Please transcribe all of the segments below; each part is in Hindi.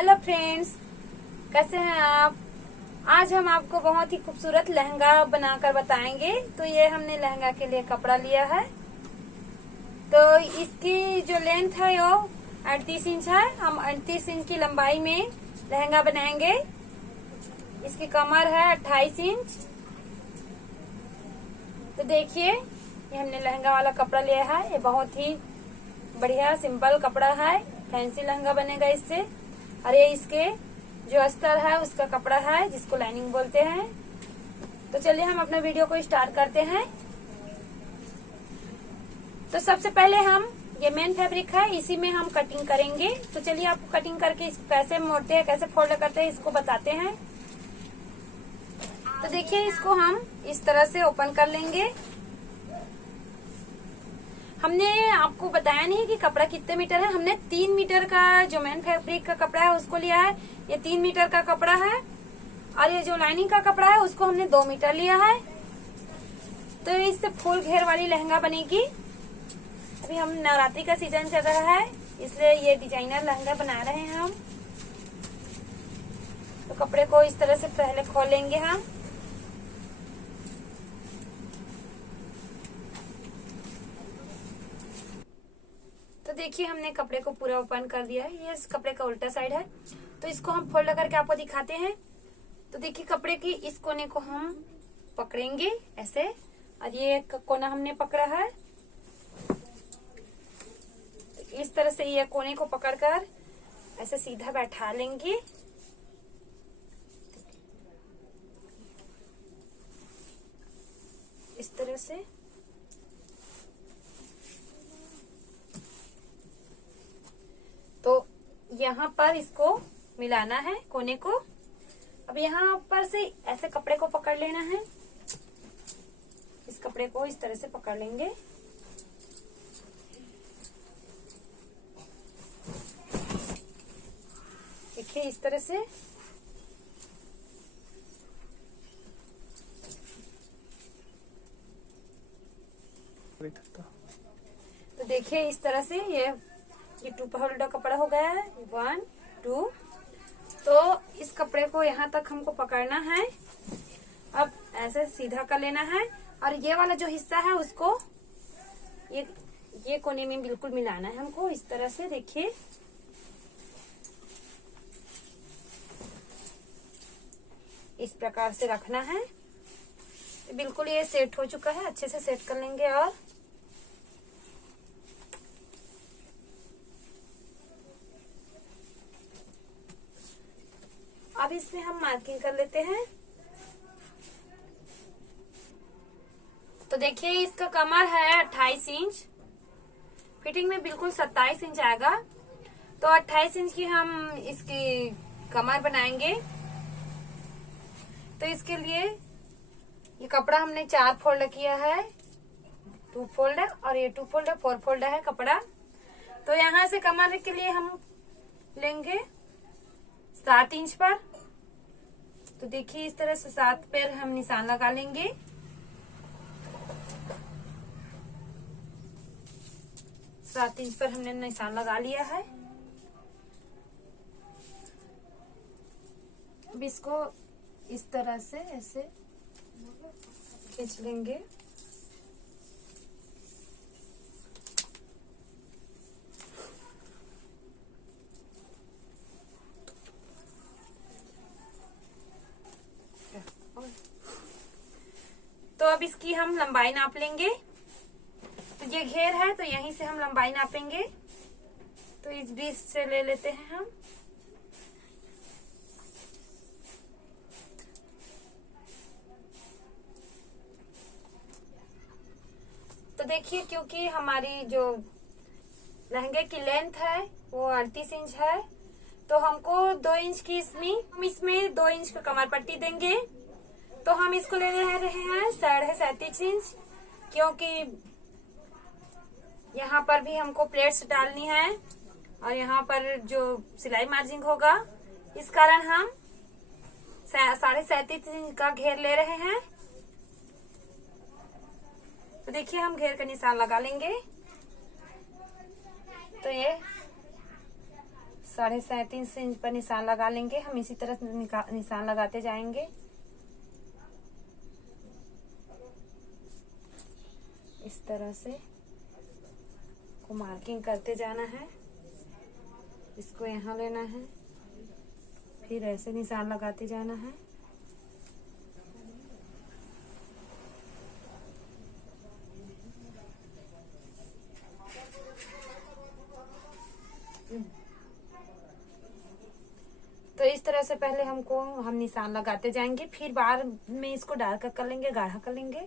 हेलो फ्रेंड्स, कैसे हैं आप। आज हम आपको बहुत ही खूबसूरत लहंगा बनाकर बताएंगे। तो ये हमने लहंगा के लिए कपड़ा लिया है। तो इसकी जो लेंथ है वो 38 इंच है। हम 38 इंच की लंबाई में लहंगा बनाएंगे। इसकी कमर है 28 इंच। तो देखिए, ये हमने लहंगा वाला कपड़ा लिया है। ये बहुत ही बढ़िया सिंपल कपड़ा है। फैंसी लहंगा बनेगा इससे। और ये इसके जो अस्तर है उसका कपड़ा है, जिसको लाइनिंग बोलते हैं। तो चलिए हम अपना वीडियो को स्टार्ट करते हैं। तो सबसे पहले हम ये मेन फैब्रिक है, इसी में हम कटिंग करेंगे। तो चलिए आपको कटिंग करके इसको कैसे मोड़ते हैं, कैसे फोल्ड करते हैं, इसको बताते हैं। तो देखिए, इसको हम इस तरह से ओपन कर लेंगे। हमने आपको बताया नहीं कि कपड़ा कितने मीटर है। हमने 3 मीटर का जो मेन फैब्रिक का कपड़ा है उसको लिया है। ये 3 मीटर का कपड़ा है। और ये जो लाइनिंग का कपड़ा है उसको हमने 2 मीटर लिया है। तो इससे फुल घेर वाली लहंगा बनेगी। अभी हम नवरात्रि का सीजन चल रहा है, इसलिए ये डिजाइनर लहंगा बना रहे हैं हम। तो कपड़े को इस तरह से पहले खोल लेंगे हम। तो देखिए, हमने कपड़े को पूरा ओपन कर दिया है। ये इस कपड़े का उल्टा साइड है। तो इसको हम फोल्ड करके आपको दिखाते हैं। तो देखिए, कपड़े की इस कोने को हम पकड़ेंगे ऐसे, और ये कोना हमने पकड़ा है। तो इस तरह से ये कोने को पकड़कर ऐसे सीधा बैठा लेंगे। इस तरह से तो यहाँ पर इसको मिलाना है कोने को। अब यहाँ पर से ऐसे कपड़े को पकड़ लेना है। इस कपड़े को इस तरह से पकड़ लेंगे। देखिए, इस तरह से। तो देखिए, इस तरह से ये 2 फोल्ड कपड़ा हो गया है। 1 2। तो इस कपड़े को यहाँ तक हमको पकड़ना है। अब ऐसे सीधा कर लेना है। और ये वाला जो हिस्सा है उसको ये कोने में बिल्कुल मिलाना है हमको। इस तरह से देखिए, इस प्रकार से रखना है। बिल्कुल ये सेट हो चुका है। अच्छे से सेट कर लेंगे। और अब इसमें हम मार्किंग कर लेते हैं। तो देखिए, इसका कमर है 28 इंच। फिटिंग में बिल्कुल 27 इंच आएगा। तो 28 इंच की हम इसकी कमर बनाएंगे। तो इसके लिए ये कपड़ा हमने 4 फोल्ड किया है। 2 फोल्ड है, और ये 2 फोल्ड है, 4 फोल्ड है कपड़ा। तो यहाँ से कमर के लिए हम लेंगे 7 इंच पर। तो देखिए, इस तरह से 7 पर हम निशान लगा लेंगे। सात इंच पर हमने निशान लगा लिया है। अब इसको इस तरह से ऐसे खींच लेंगे। तो अब इसकी हम लंबाई नाप लेंगे। तो ये घेर है, तो यहीं से हम लंबाई नापेंगे। तो इस बीच से ले लेते हैं हम। तो देखिए, क्योंकि हमारी जो लहंगे की लेंथ है वो 38 इंच है, तो हमको 2 इंच की हम इसमें 2 इंच का कमर पट्टी देंगे। तो हम इसको ले रहे हैं 37.5 इंच, क्योंकि यहाँ पर भी हमको प्लेट्स डालनी है और यहाँ पर जो सिलाई मार्जिन होगा, इस कारण हम 37.5 इंच का घेर ले रहे हैं। तो देखिए, हम घेर का निशान लगा लेंगे। तो ये 3.5 इंच पर निशान लगा लेंगे। हम इसी तरह निशान लगाते जाएंगे। इस तरह से को मार्किंग करते जाना है। इसको यहाँ लेना है, फिर ऐसे निशान लगाते जाना है। तो इस तरह से पहले हम निशान लगाते जाएंगे, फिर बाद में इसको डार्क कर लेंगे, गाढ़ा कर लेंगे।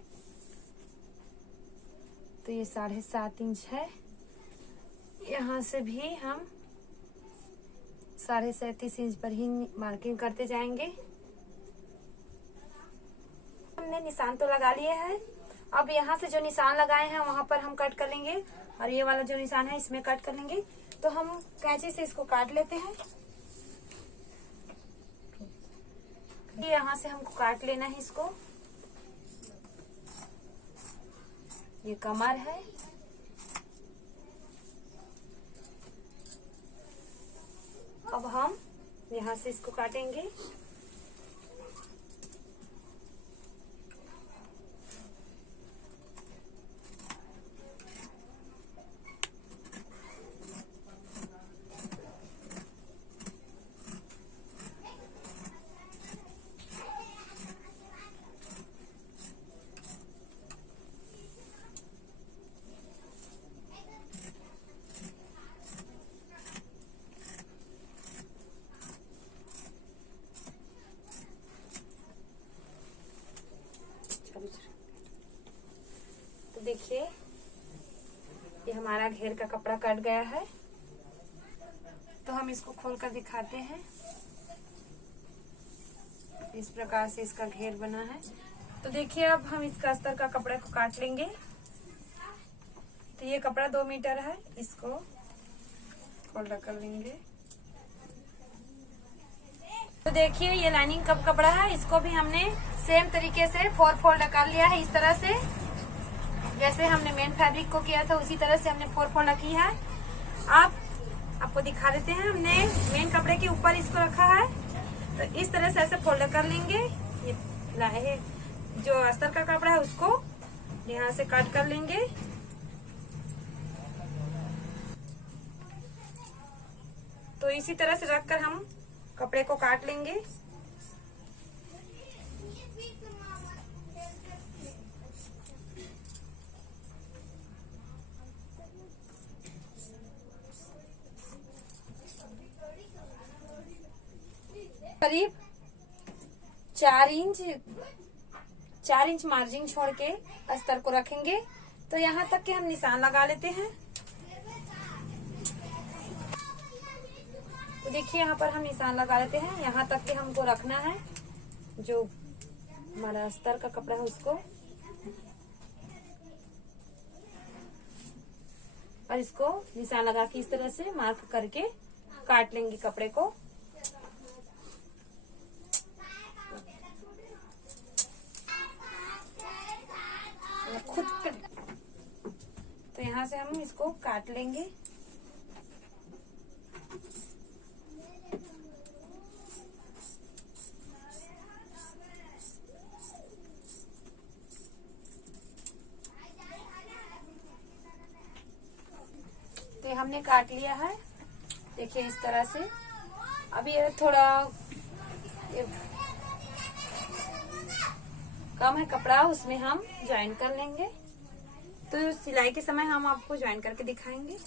तो ये 7.5 इंच है। यहाँ से भी हम 37.5 इंच पर ही मार्किंग करते जाएंगे। हमने निशान तो लगा लिए हैं। अब यहाँ से जो निशान लगाए हैं वहां पर हम कट कर लेंगे, और ये वाला जो निशान है इसमें कट कर लेंगे। तो हम कैंची से इसको काट लेते हैं। यहाँ से हमको काट लेना है इसको। ये कमर है। अब हम यहाँ से इसको काटेंगे। तो देखिए ये हमारा घेर का कपड़ा कट गया है। तो हम इसको खोलकर दिखाते हैं। इस प्रकार से इसका घेर बना है। तो देखिए अब हम इसका अस्तर का कपड़ा को काट लेंगे। तो ये कपड़ा 2 मीटर है, इसको फोल्ड कर लेंगे। तो देखिए ये लाइनिंग का कपड़ा है, इसको भी हमने सेम तरीके से 4 फोल्ड कर लिया है। इस तरह से जैसे हमने मेन फैब्रिक को किया था उसी तरह से हमने 4 फोल्ड की है। आपको दिखा देते हैं। हमने मेन कपड़े के ऊपर इसको रखा है, तो इस तरह से ऐसे फोल्ड कर लेंगे। ये जो अस्तर का कपड़ा है उसको यहाँ से कट कर लेंगे। तो इसी तरह से रखकर हम कपड़े को काट लेंगे। करीब 4 इंच मार्जिन छोड़ के अस्तर को रखेंगे। तो यहाँ तक के हम निशान लगा लेते हैं। तो देखिए यहाँ पर हम निशान लगा लेते हैं। यहाँ तक के हमको रखना है जो हमारा अस्तर का कपड़ा है उसको, और इसको निशान लगा के इस तरह से मार्क करके काट लेंगे कपड़े को। तो यहाँ से हम इसको काट लेंगे। तो ये हमने काट लिया है, देखिए इस तरह से। अब ये थोड़ा कम है कपड़ा, उसमें हम ज्वाइन कर लेंगे। तो सिलाई के समय हम आपको ज्वाइन करके दिखाएंगे।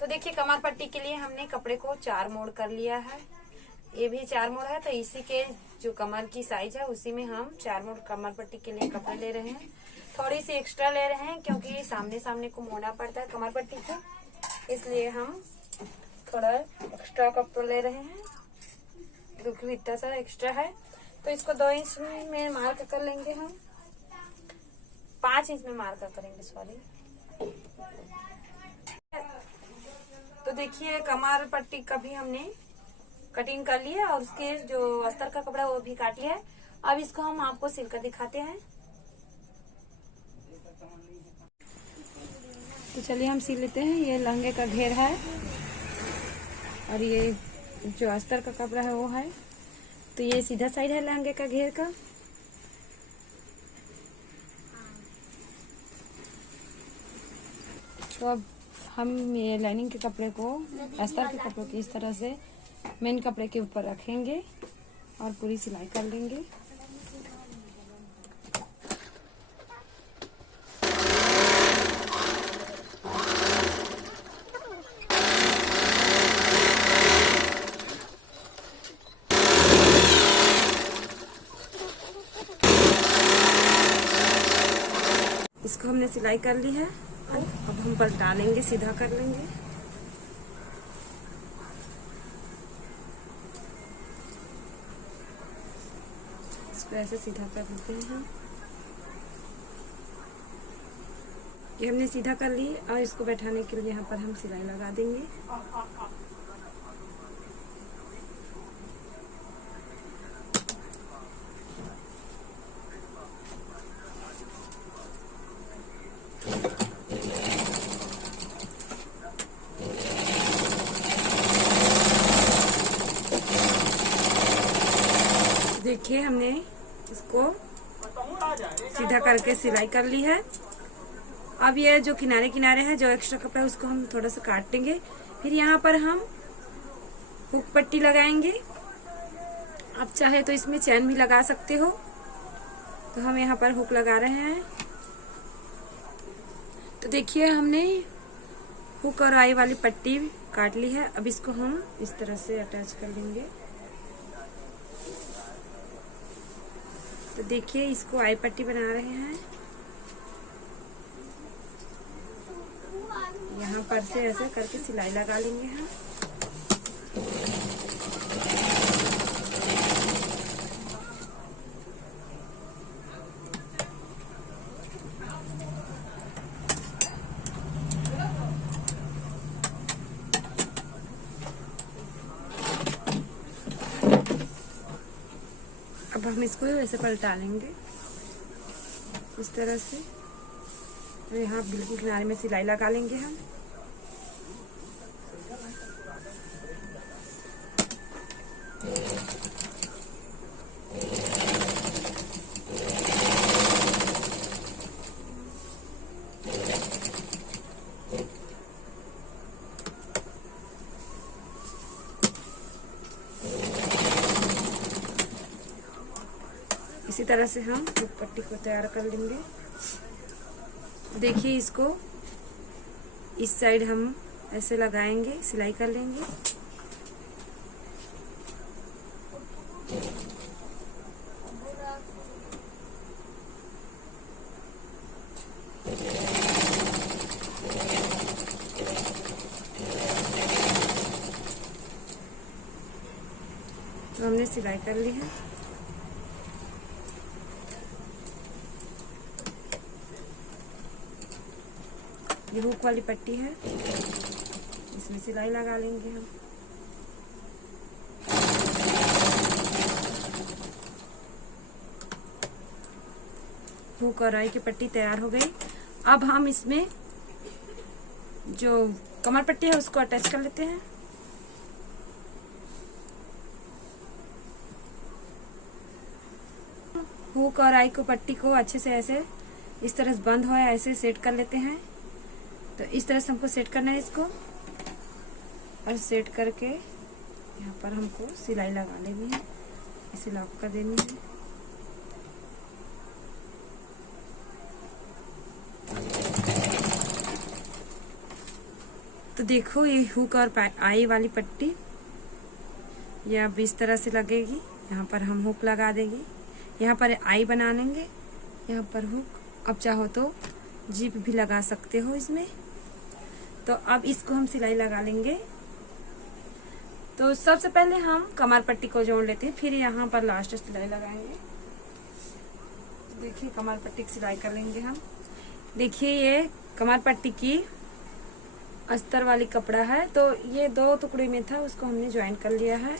तो देखिए कमर पट्टी के लिए हमने कपड़े को 4 मोड़ कर लिया है। ये भी 4 मोड़ है, तो इसी के जो कमर की साइज है उसी में हम 4 मोड़ कमर पट्टी के लिए कपड़ा ले रहे हैं। थोड़ी सी एक्स्ट्रा ले रहे हैं क्योंकि सामने सामने को मोड़ना पड़ता है कमर पट्टी को, इसलिए हम थोड़ा एक्स्ट्रा कपड़ा ले रहे हैं। बिल्कुल इतना सा एक्स्ट्रा है। तो इसको 2 इंच में मार्क कर लेंगे हम, 5 इंच में मार्क करेंगे, सॉरी। तो देखिए कमर पट्टी का भी हमने कटिंग कर लिया और उसके जो अस्तर का कपड़ा वो भी काट लिया है। अब इसको हम आपको सिलकर दिखाते हैं। तो चलिए हम सिल लेते हैं। ये लहंगे का घेर है और ये जो अस्तर का कपड़ा है वो है। तो ये सीधा साइड है लहंगे का घेर का। तो अब हम ये लाइनिंग के कपड़े को अस्तर के कपड़ों की इस तरह से मेन कपड़े के ऊपर रखेंगे और पूरी सिलाई कर लेंगे। इसको हमने सिलाई कर ली है। अब हम पलटा लेंगे, सीधा कर लेंगे। इसको ऐसे सीधा कर लेते हैं हम। ये हमने सीधा कर ली और इसको बैठाने के लिए यहाँ पर हम सिलाई लगा देंगे। देखिए हमने इसको सीधा करके सिलाई कर ली है। अब ये जो किनारे किनारे है, जो एक्स्ट्रा कपड़ा है, उसको हम थोड़ा सा काट देंगे। फिर यहाँ पर हम हुक पट्टी लगाएंगे। आप चाहे तो इसमें चैन भी लगा सकते हो। तो हम यहाँ पर हुक लगा रहे हैं। तो देखिए हमने हुक और आई वाली पट्टी काट ली है। अब इसको हम इस तरह से अटैच कर लेंगे। तो देखिए इसको आई पट्टी बना रहे हैं। यहाँ पर से ऐसे करके सिलाई लगा लेंगे हम। अब हम इसको ऐसे पलटा लेंगे इस तरह से। तो यहाँ बिल्कुल किनारे में सिलाई लगा लेंगे हम। इसी तरह से हम हुक पट्टी को तैयार कर लेंगे। देखिए इसको इस साइड हम ऐसे लगाएंगे, सिलाई कर लेंगे। तो हमने सिलाई कर ली है। ये हुक वाली पट्टी है, इसमें सिलाई लगा लेंगे हम। हुक और आई की पट्टी तैयार हो गई। अब हम इसमें जो कमर पट्टी है उसको अटैच कर लेते हैं। हुक और आई को पट्टी को अच्छे से ऐसे इस तरह से बंद हो ऐसे सेट कर लेते हैं। तो इस तरह से हमको सेट करना है इसको, और सेट करके यहाँ पर हमको सिलाई लगा लेनी है, इसे लॉक कर देनी है। तो देखो ये हुक और आई वाली पट्टी ये अब इस तरह से लगेगी। यहाँ पर हम हुक लगा देंगे, यहाँ पर आई बना लेंगे, यहाँ पर हुक। अब चाहो तो जिप भी लगा सकते हो इसमें। तो अब इसको हम सिलाई लगा लेंगे। तो सबसे पहले हम कमर पट्टी को जोड़ लेते हैं, फिर यहाँ पर लास्ट सिलाई लगाएंगे। तो देखिए कमर पट्टी की सिलाई कर लेंगे हम। देखिए ये कमर पट्टी की अस्तर वाली कपड़ा है, तो ये 2 टुकड़े में था, उसको हमने ज्वाइन कर लिया है।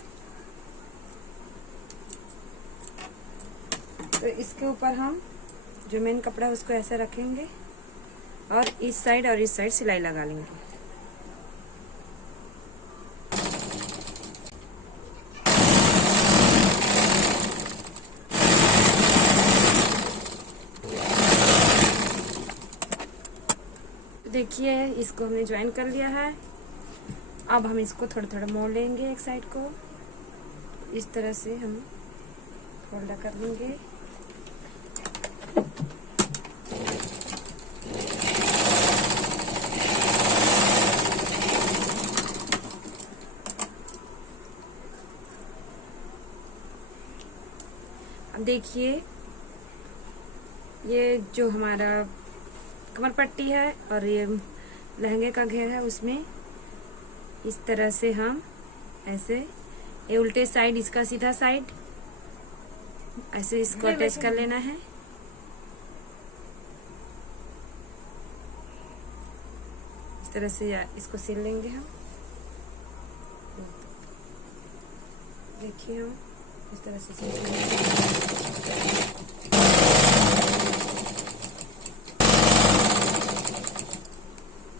तो इसके ऊपर हम जो मेन कपड़ा है उसको ऐसे रखेंगे और इस साइड सिलाई लगा लेंगे। देखिए इसको हमने ज्वाइन कर लिया है। अब हम इसको थोड़ा थोड़ा मोड़ लेंगे, एक साइड को इस तरह से हम फोल्ड कर लेंगे। अब देखिए ये जो हमारा कमर पट्टी है और ये लहंगे का घेर है, उसमें इस तरह से हम ऐसे ये उल्टे साइड, इसका सीधा साइड ऐसे इसको अटैच कर लेना है। इस तरह से इसको सिल लेंगे हम। देखिए हम इस तरह से सिल लेंगे।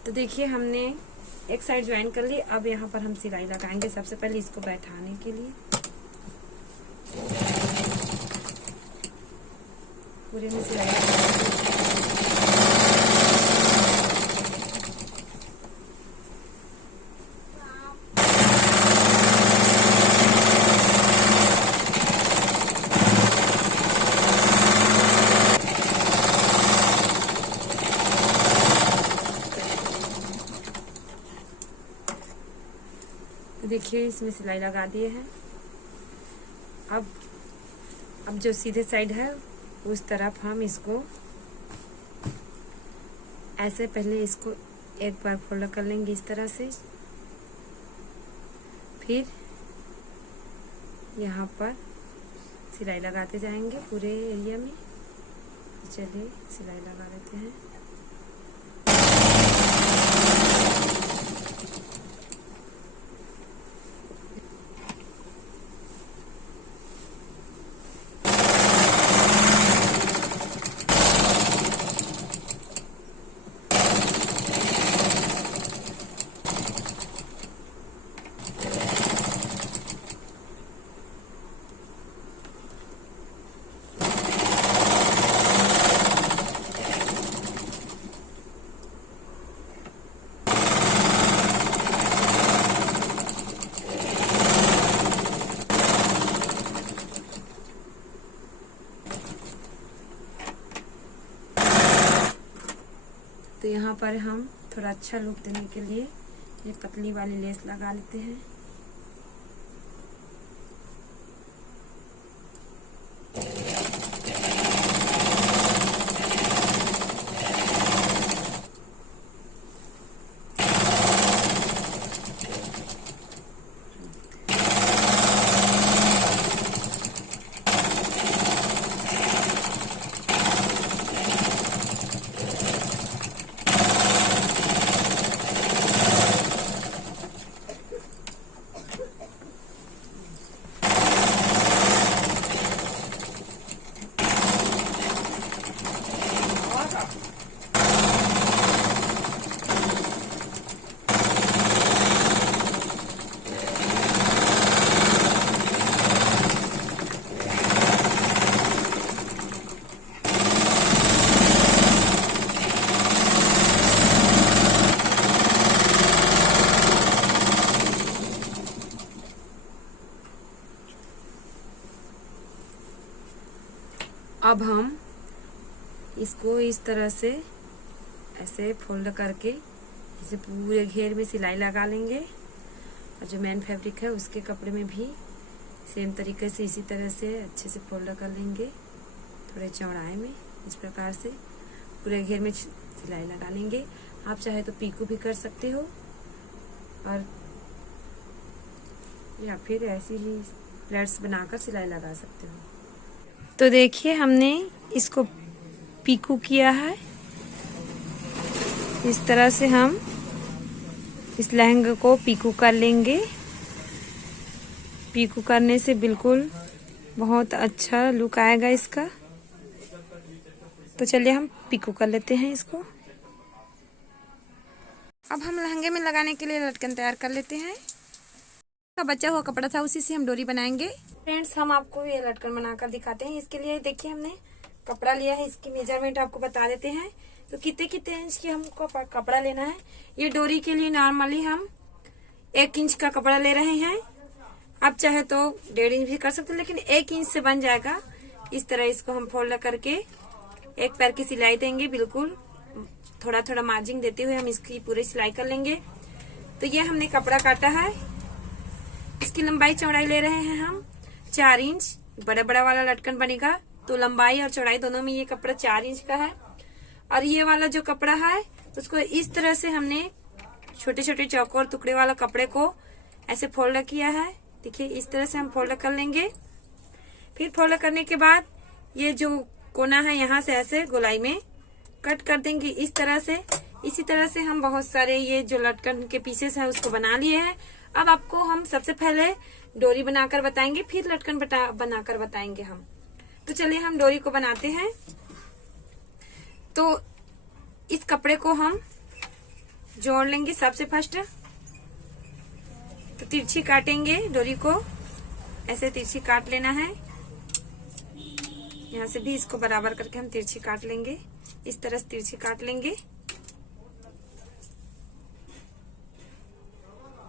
तो देखिए हमने एक साइड ज्वाइन कर ली। अब यहाँ पर हम सिलाई लगाएंगे। सबसे पहले इसको बैठाने के लिए पूरे में सिलाई लगाएंगे। देखिए इसमें सिलाई लगा दिए हैं। अब जो सीधे साइड है उस तरफ हम इसको ऐसे पहले इसको एक बार फोल्ड कर लेंगे इस तरह से। फिर यहाँ पर सिलाई लगाते जाएंगे पूरे एरिया में। तो चलिए सिलाई लगा लेते हैं। तो यहाँ पर हम थोड़ा अच्छा लुक देने के लिए ये पतली वाली लेस लगा लेते हैं। अब हम इसको इस तरह से ऐसे फोल्ड करके इसे पूरे घेर में सिलाई लगा लेंगे। और जो मेन फैब्रिक है उसके कपड़े में भी सेम तरीके से इसी तरह से अच्छे से फोल्ड कर लेंगे। थोड़े चौड़ाई में इस प्रकार से पूरे घेर में सिलाई लगा लेंगे। आप चाहे तो पीको भी कर सकते हो और या फिर ऐसी ही प्लेट्स बनाकर सिलाई लगा सकते हो। तो देखिए हमने इसको पीको किया है। इस तरह से हम इस लहंगे को पीको कर लेंगे। पीको करने से बिल्कुल बहुत अच्छा लुक आएगा इसका। तो चलिए हम पीको कर लेते हैं इसको। अब हम लहंगे में लगाने के लिए लटकन तैयार कर लेते हैं। का बचा हुआ कपड़ा था उसी से हम डोरी बनाएंगे। फ्रेंड्स, हम आपको ये लटकन बनाकर दिखाते हैं। इसके लिए देखिए हमने कपड़ा लिया है, इसकी मेजरमेंट आपको बता देते हैं। तो कितने कितने इंच की हमको कपड़ा लेना है। ये डोरी के लिए नॉर्मली हम 1 इंच का कपड़ा ले रहे हैं। आप चाहे तो 1.5 इंच भी कर सकते हैं, लेकिन 1 इंच से बन जाएगा। इस तरह इसको हम फोल्ड करके एक पैर की सिलाई देंगे, बिल्कुल थोड़ा थोड़ा मार्जिन देते हुए हम इसकी पूरी सिलाई कर लेंगे। तो ये हमने कपड़ा काटा है। इसकी लंबाई चौड़ाई ले रहे हैं हम 4 इंच। बड़ा बड़ा वाला लटकन बनेगा तो लंबाई और चौड़ाई दोनों में ये कपड़ा 4 इंच का है। और ये वाला जो कपड़ा है उसको इस तरह से हमने छोटे छोटे चौकोर टुकड़े वाला कपड़े को ऐसे फोल्ड किया है। देखिए इस तरह से हम फोल्ड कर लेंगे। फिर फोल्ड करने के बाद ये जो कोना है यहाँ से ऐसे गोलाई में कट कर देंगे इस तरह से। इसी तरह से हम बहुत सारे ये जो लटकन के पीसेस है उसको बना लिए हैं। अब आपको हम सबसे पहले डोरी बनाकर बताएंगे, फिर लटकन बनाकर बताएंगे हम। तो चलिए हम डोरी को बनाते हैं। तो इस कपड़े को हम जोड़ लेंगे सबसे फर्स्ट। तो तिरछी काटेंगे डोरी को, ऐसे तिरछी काट लेना है। यहाँ से भी इसको बराबर करके हम तिरछी काट लेंगे। इस तरह से तिरछी काट लेंगे।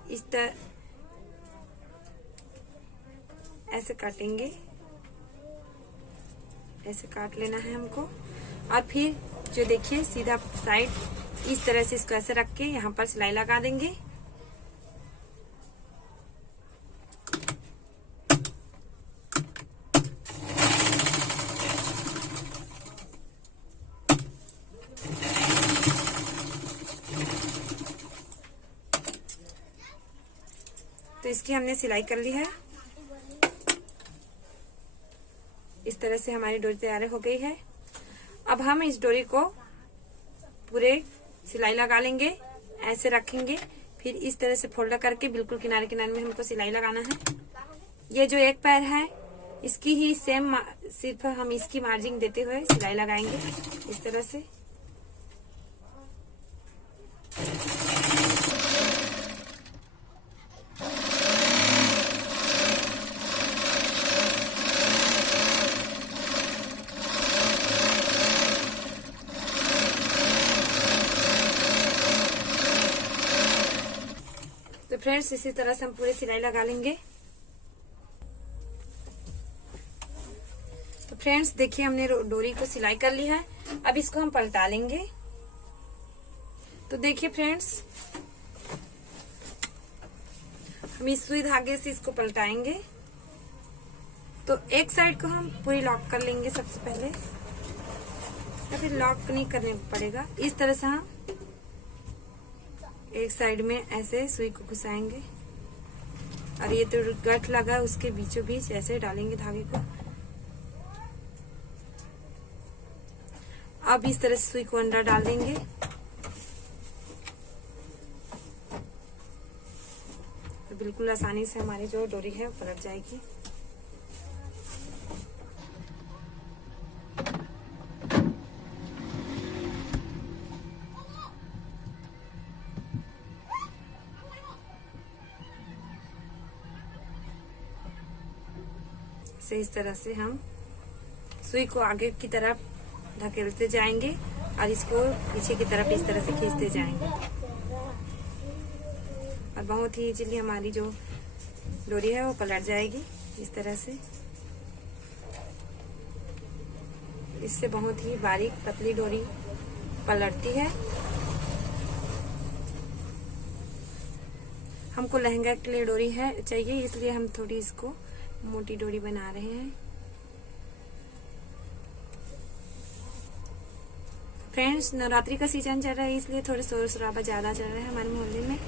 इस तरह ऐसे काटेंगे, ऐसे काट लेना है हमको। और फिर जो देखिए सीधा साइड इस तरह से इसको ऐसे रख के यहाँ पर सिलाई लगा देंगे। तो इसकी हमने सिलाई कर ली है। इस तरह से हमारी डोरी तैयार हो गई है। अब हम इस डोरी को पूरे सिलाई लगा लेंगे, ऐसे रखेंगे। फिर इस तरह से फोल्ड करके बिल्कुल किनारे किनारे में हमको सिलाई लगाना है। ये जो एक पैर है इसकी ही सेम, सिर्फ हम इसकी मार्जिन देते हुए सिलाई लगाएंगे इस तरह से। तो फ्रेंड्स इसी तरह से हम पूरी सिलाई लगा लेंगे। तो फ्रेंड्स देखिए हमने डोरी को सिलाई कर ली है। अब इसको हम पलटा लेंगे। तो देखिए फ्रेंड्स, हम इस सुई धागे से इसको पलटाएंगे। तो एक साइड को हम पूरी लॉक कर लेंगे सबसे पहले, या फिर लॉक नहीं करने पड़ेगा। इस तरह से हम एक साइड में ऐसे सुई को घुसाएंगे और ये तो गठ लगा उसके बीचों बीच ऐसे डालेंगे धागे को। अब इस तरह से सुई को अंदर डाल देंगे। तो बिल्कुल आसानी से हमारी जो डोरी है वो पलट जाएगी। से इस तरह से हम सुई को आगे की तरफ धकेलते जाएंगे और इसको पीछे की तरफ इस तरह से खींचते जाएंगे। और बहुत ही इजीली हमारी जो डोरी है वो पलट जाएगी इस तरह से। इससे बहुत ही बारीक पतली डोरी पलटती है। हमको लहंगा के लिए डोरी है चाहिए, इसलिए हम थोड़ी इसको मोटी डोरी बना रहे हैं। फ्रेंड्स नवरात्रि का सीजन चल रहा है, इसलिए थोड़े शोर शराबा ज्यादा चल रहा है हमारे मोहल्ले में।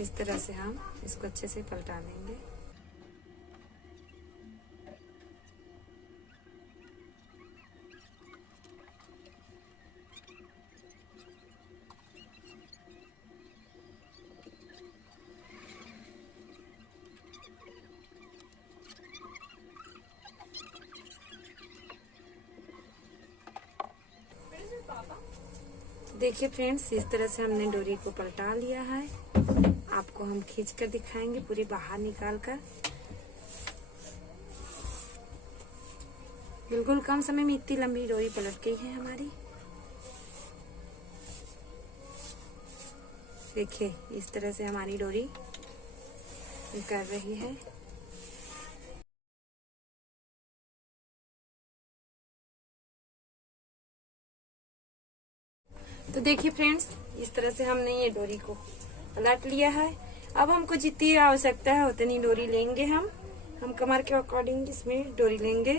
इस तरह से हम इसको अच्छे से पलटा लेंगे। देखिए फ्रेंड्स, इस तरह से हमने डोरी को पलटा लिया है। आपको हम खींच कर दिखाएंगे, पूरी बाहर निकाल कर। बिल्कुल कम समय में इतनी लंबी डोरी पलट गई है हमारी। देखिए इस तरह से हमारी डोरी कर रही है। तो देखिए फ्रेंड्स, इस तरह से हमने ये डोरी को पलट लिया है। अब हमको जितनी आवश्यकता है उतनी डोरी लेंगे। हम कमर के अकॉर्डिंग इसमें डोरी लेंगे।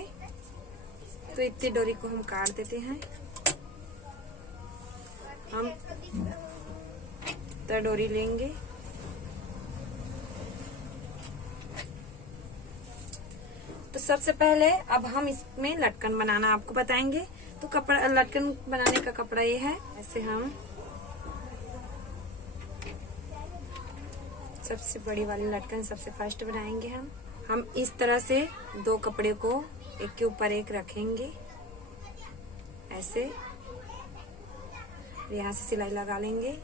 तो इतनी डोरी को हम काट देते हैं। हम तो डोरी लेंगे। तो सबसे पहले अब हम इसमें लटकन बनाना आपको बताएंगे। तो कपड़ा, लटकन बनाने का कपड़ा ये है। ऐसे हम सबसे बड़ी वाली लटकन सबसे फर्स्ट बनाएंगे। हम इस तरह से 2 कपड़े को एक के ऊपर एक रखेंगे ऐसे। यहाँ से सिलाई लगा लेंगे।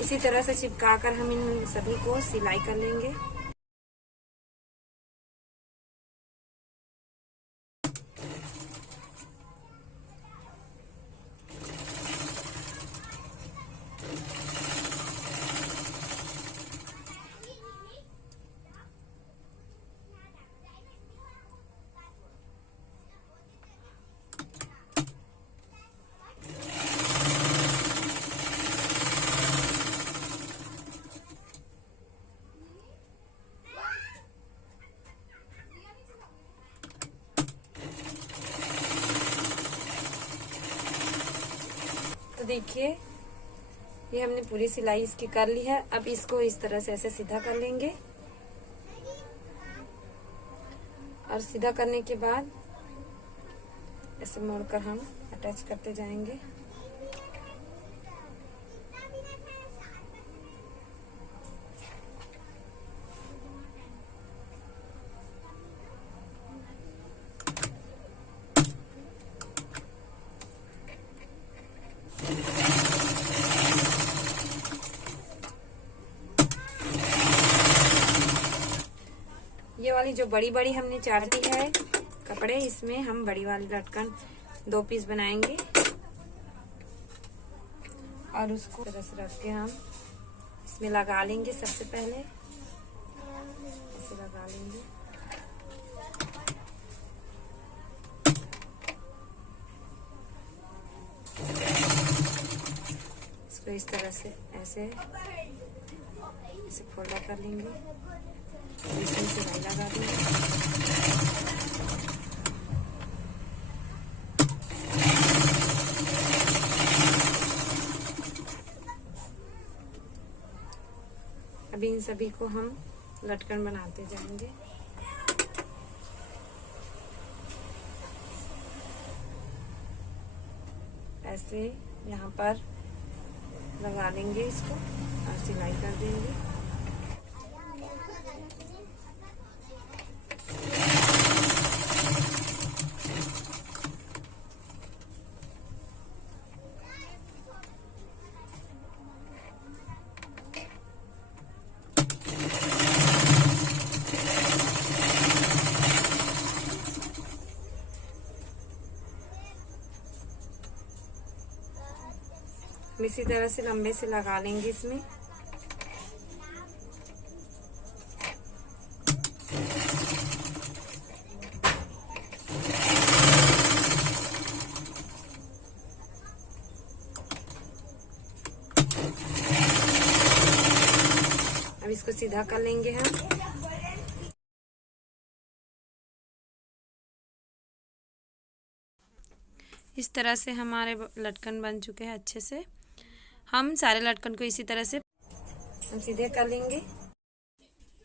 इसी तरह से चिपका कर हम इन सभी को सिलाई कर लेंगे। तो देखिए ये हमने पूरी सिलाई इसकी कर ली है। अब इसको इस तरह से ऐसे सीधा कर लेंगे और सीधा करने के बाद ऐसे मोड़कर हम अटैच करते जाएंगे। ये वाली जो बड़ी बड़ी हमने चाटी है कपड़े, इसमें हम बड़ी वाली लटकन 2 पीस बनाएंगे और उसको तरह से रख के हम इसमें लगा लेंगे। सबसे पहले ऐसे लगा लेंगे। इसको इस तरह से ऐसे फोल्ड कर लेंगे। इसमें सिलाई लगा देंगे। अभी इन सभी को हम लटकन बनाते जाएंगे। ऐसे यहाँ पर लगा लेंगे इसको और सिलाई कर देंगे। इसी तरह से लंबे से लगा लेंगे इसमें। अब इसको सीधा कर लेंगे हम। इस तरह से हमारे लटकन बन चुके हैं अच्छे से। हम सारे लटकन को इसी तरह से हम सीधे कर लेंगे।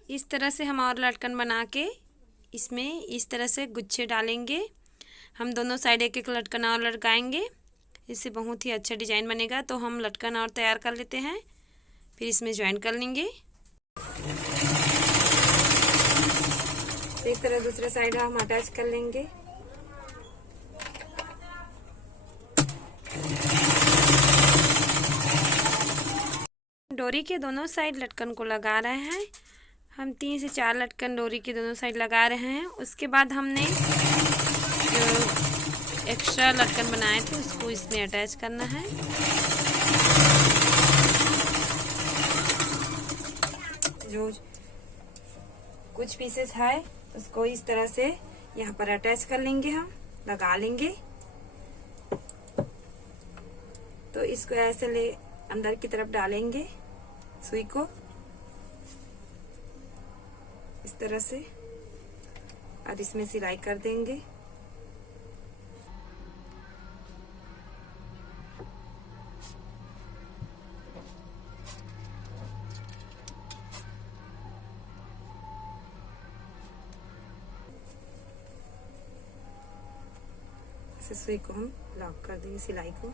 इस तरह से हम और लटकन बना के इसमें इस तरह से गुच्छे डालेंगे। हम दोनों साइड एक एक लटकन और लटकाएंगे। इससे बहुत ही अच्छा डिजाइन बनेगा। तो हम लटकन और तैयार कर लेते हैं, फिर इसमें ज्वाइन कर लेंगे। तो इस तरह दूसरे साइड हम अटैच कर लेंगे। डोरी के दोनों साइड लटकन को लगा रहे हैं। हम 3 से 4 लटकन डोरी के दोनों साइड लगा रहे हैं। उसके बाद हमने जो एक्स्ट्रा लटकन बनाए थे उसको इसमें अटैच करना है। जो कुछ पीसेस है उसको इस तरह से यहाँ पर अटैच कर लेंगे, हम लगा लेंगे। तो इसको ऐसे ले अंदर की तरफ डालेंगे सुई को इस तरह से, और इसमें सिलाई कर देंगे। इसे सुई को हम लॉक कर देंगे, सिलाई को।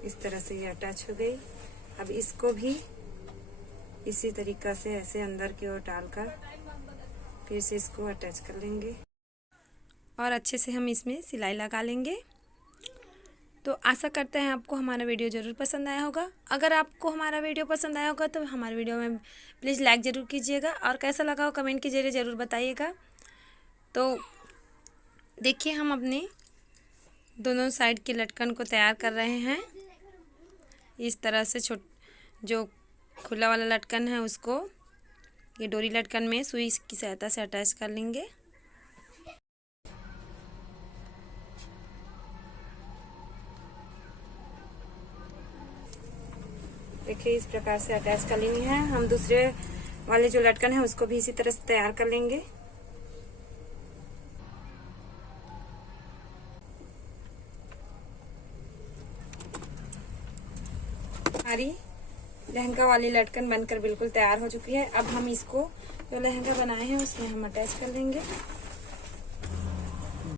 इस तरह से ये अटैच हो गई। अब इसको भी इसी तरीका से ऐसे अंदर की ओर डालकर फिर से इसको अटैच कर लेंगे और अच्छे से हम इसमें सिलाई लगा लेंगे। तो आशा करते हैं आपको हमारा वीडियो ज़रूर पसंद आया होगा। अगर आपको हमारा वीडियो पसंद आया होगा तो हमारे वीडियो में प्लीज़ लाइक ज़रूर कीजिएगा और कैसा लगा हो कमेंट के जरिए ज़रूर बताइएगा। तो देखिए हम अपने दोनों साइड के लटकन को तैयार कर रहे हैं। इस तरह से जो खुला वाला लटकन है उसको ये डोरी लटकन में सुई की सहायता से अटैच कर लेंगे। देखिए इस प्रकार से अटैच कर लेनी है। हम दूसरे वाले जो लटकन है उसको भी इसी तरह से तैयार कर लेंगे। हमारी लहंगा वाली लटकन बनकर बिल्कुल तैयार हो चुकी है। अब हम इसको जो लहंगा बनाए हैं उसमें हम अटैच कर लेंगे।